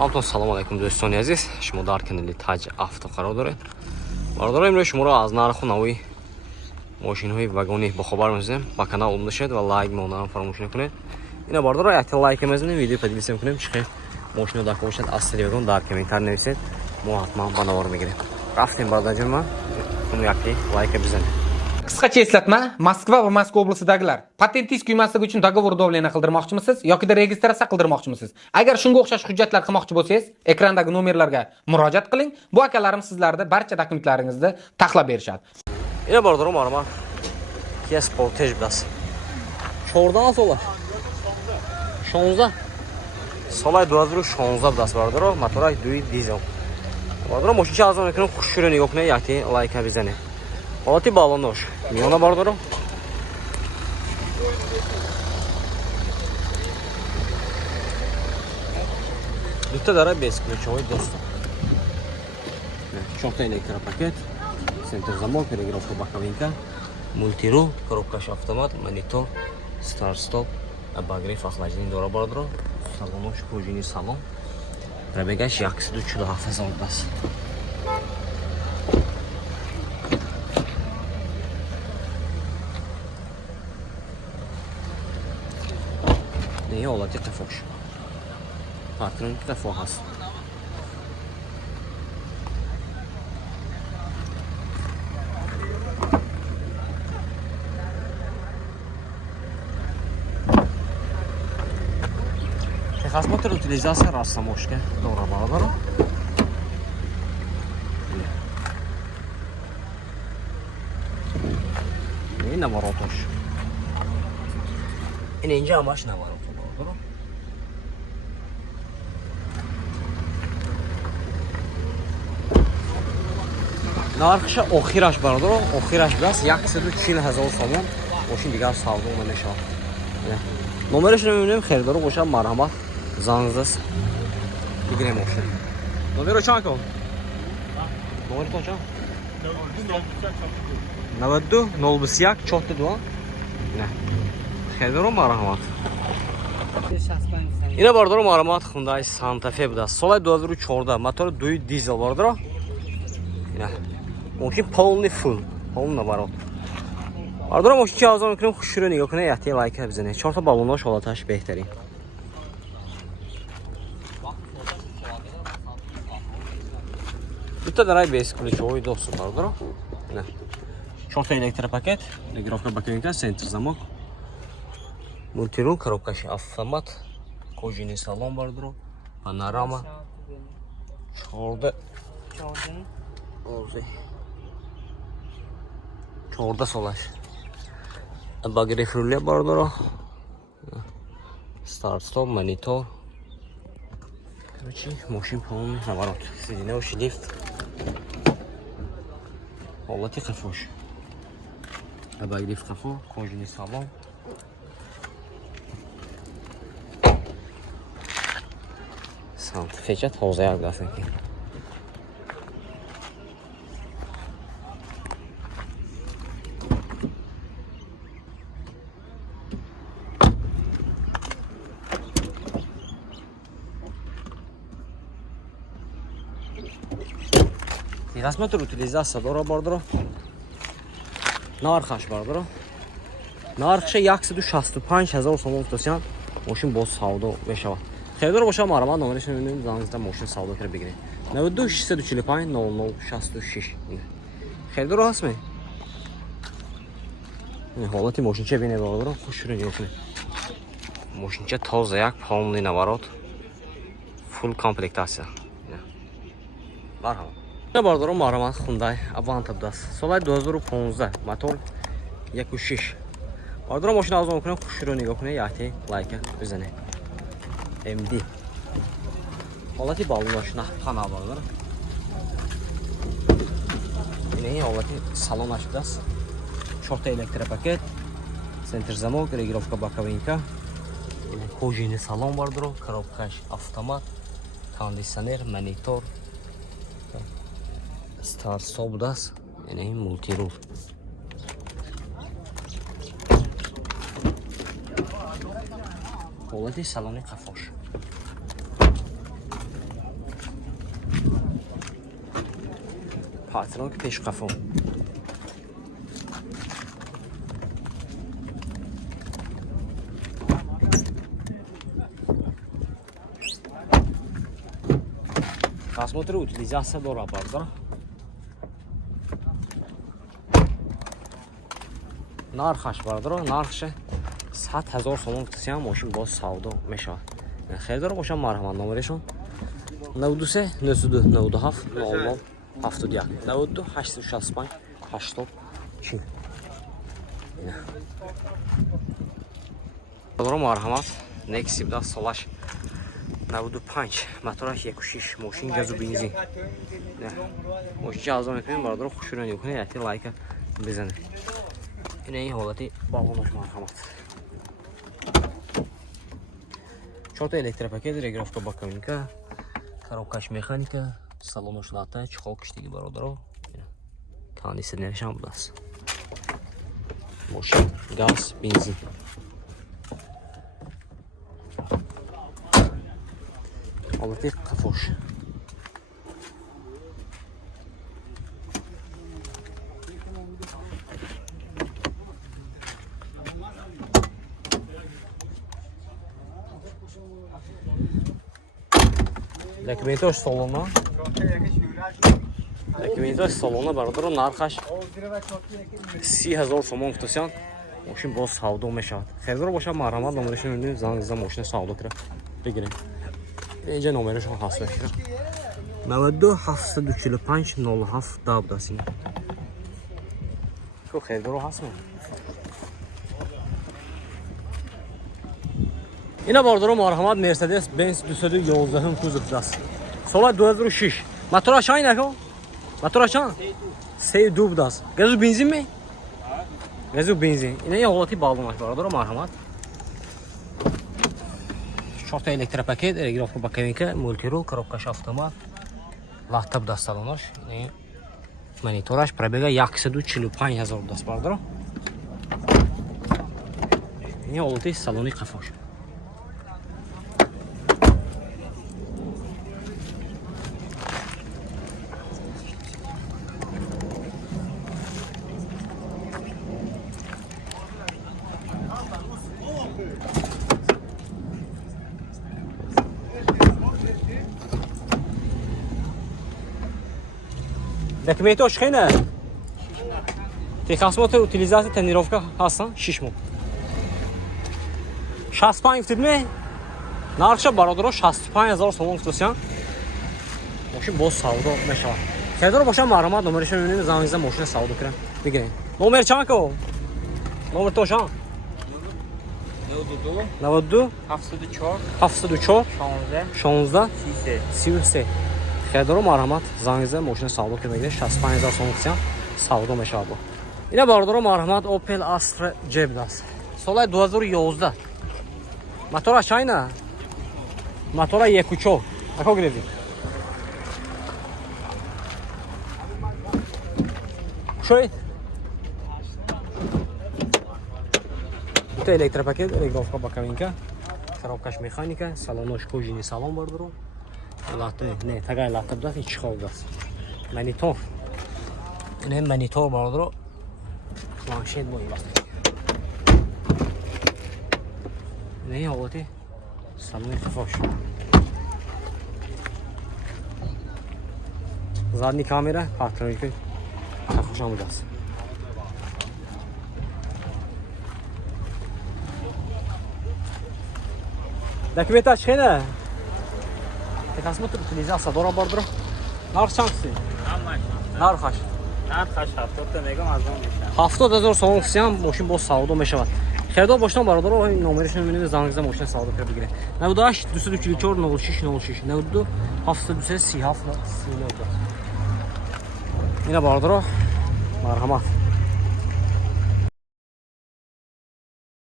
همتون سلام علیکم دوستان عزیز، شما در کانال تاج افتا قرار دارید. بردار امروز شما را از نرخ نوی ماشین های واگنی با خبر می‌دیم. با کانال عمده شد و لایک مونم فراموش نکنید. اینا بردار یک لایک می‌زنید، ویدیو پدیدیس می‌کنیم چه ماشین داخل باشد اصلی واگن در کامنتار نویسید، ما حتما بنوار میگیریم. رفتیم بردار جون ما اون یکی لایک بزنید. Qisqacha eslatma, Moskva va Moskva oblasidagilar patentingiz kuymasligi uchun dogovor udovleniya qildirmoqchimisiz yoki registratsiya qildirmoqchimisiz? Agar shunga o'xshash hujjatlar qilmoqchi bo'lsangiz, ekrandagi nomerlarga murojaat qiling. Bu akalarim sizlarda barcha dokumentlaringizni taxlab berishadi. Yine bardarom arama. Kia Sportage biraz. Şordan sola. 16. Solay 2016 biraz bardarom. Motoray 2 dizel. Bardarom moşincha azam ekran xushura nigah ne yati like bizane. Olati balondosh. Miyona bardarom. Bitta dara бесключевой доступ. Чёртый электропакет, центр замок, регулировка боковинка, мультирул, коробка автомат, монитор, старт-стоп, обогрев, охлаждение дора бардро, салонош, пружинный салон. Пробегаш 147 бас. Ne olati qafosh. Patron qafo hast. Техосмотр утилизация растаможки. Добро, благодарю. И наворотош. И нинджа маш наворот. Благодарю. Нархша охираш бардро, охираш бас 140,000 сомон. Мошин дигар савдо намешад. Номерش نمی‌بینیم خریدارو باشم مرحمت زنگزس بگیریم ماشین. نمره چند کن؟ نمره تو چند؟ 92 021 42 نه خریدارو مرحمت. اینا باردارو مرحمت خوندای سانتا فی بود. سال 2014 موتور 2 دیزل باردارو. اینا ماشین پولنی فول پول نبارد. باردارو ماشین چه آزار میکنیم خوشی رو نگاه کنه یه لایک بزنه. 4 تا بالوناش حالتش بهترین. Bitta daray бесключевой доступ бардро. Не. 4 та электропакет, регулировка боковинка, центр замок. Мультирул, коробка автомат, кожаный салон бардро, панорама. Чорда. Ози. Чорда солаш. Обогрев руля бардро. Старт-стоп, монитор. Короче, машин полный наворот. Соединявший лифт. Холодный кафош. Обогрев кафо, кожаный салон. Сант фечат хозяй агасаки. Техосмотр утилизация дора бардро. Нархаш бардро. Нархша 165,000 сомон тосян. Мошин боз савдо бешавад. Херидар боша марама номериш мебинем зангзда мошин савдо кара бигирем. 92 645 00 66. Херидар ҳастме? Ҳолати мошинча бине бардро. Хушро нигоҳ. Мошинча тоза як полный наворот. Full комплектация. Марҳамат. Я бардором марҳамат хундай Avanta даст. Соли 2015 мотор 1.6. Бардором машина азом мекунем, хушро нигоҳ кунед, яхте лайка бизанед. MD. Ҳолати балонош нахқана бардором. Ин ҳолати салонаш даст. 4 та электропакет, центр замок, регулировка боковинка. Кожаный салон бардором, коробкаш автомат, кондиционер, монитор. Старт-стоп даст, яъне мультирул. ҳолати салони қафош. Patron peş qafo. Посмотрю, утилизация дора бардара. Нархаш бардара, нархше 100,000 сомон гуфтасиям мошин боз савдо мешавад. Хердор бошам марҳамат номерешон 93 92 97 00 71 92 865 80 40. Бардара марҳамат Nexi да солаш 95 мотораш 1.6 мошин газу бензин. Мошин ҷазо мекунем бардора хушурон ёкунед яти лайка бизанед. Ин ин ҳолати балонош марҳамат. 4 электропакет, регулировка боковинка, коробкаш механика, салонош латта, чехол киштиги бародаро. Таниси навешам будааст. Мошин газ, бензин. Ҳолати қафош. Документош салона. Документош салона бародаро нархаш 30,000 сомон гуфтасиям. Мошин боз савдо мешавад. Хердор бошад марҳамат номерашон мебинед занг зам мошина савдо кира бигирем. Инҷа номерашон ҳаст мешира. 92 745 07 даб дастин. Ко хердор ҳастм. Ина бародаро марҳамат Mercedes Benz 211 кузов даст. Сола 2006. Мотора чай нако? Мотора чан? 32 даст. Газу бензин ме? Газу бензин. Ина я ҳолати балонаш бародаро марҳамат. 4 электропакет, регулировка боковинка, мультирул, коробкаш автомат. Лаптоп даст салонош. Ина монитораш пробега 145,000 даст бародаро. Ина ҳолати салони қафош. Документош хена? Техосмотр, утилизация, тонировка ҳастан 6 моҳ. 65 гуфтидме? Нархша бародаро 65,000 сомон гуфтасиям. Мошин боз савдо мешавад. Хердор бошам марҳамат номерашон мебинем занг зам мошина савдо кирам бигирем. Номер чанд ко? Номер тошан? 92 704 16 33. Хердор марҳамат занг зам мошина савдо кирам бигирем 65,000 сомон гуфтасиям савдо мешавад. Ина бародаро марҳамат Opel Astra J даст. Соли 2011. Мотора чайна? Мотора 1.4. Ако гиревдим? Шоид? Это электропакет, регулировка боковинка, коробкаш механика, салонош кожаный салон бардару. Латоп, не, тагай латоп даст, и чехол даст. Монитор. Ин монитор бардару. Планшет бо ин вақт. Не ҳолати салони қафош. Задни камера, патроники қафош ам будааст. Документаш хена? Техосмотр, утилизация дора бардаро. Нарх чанд гуфтӣ? Нархаш. Нархаш 70 та мегам аз он мешавад. 70,000 сомон гуфтасиям мошин боз савдо мешавад. Хердор бошам бародаро номерашон мебинем занг зам мошина савдо кира бигирем. 98 244 06 06 92 723 37 30. Ина бародаро марҳамат.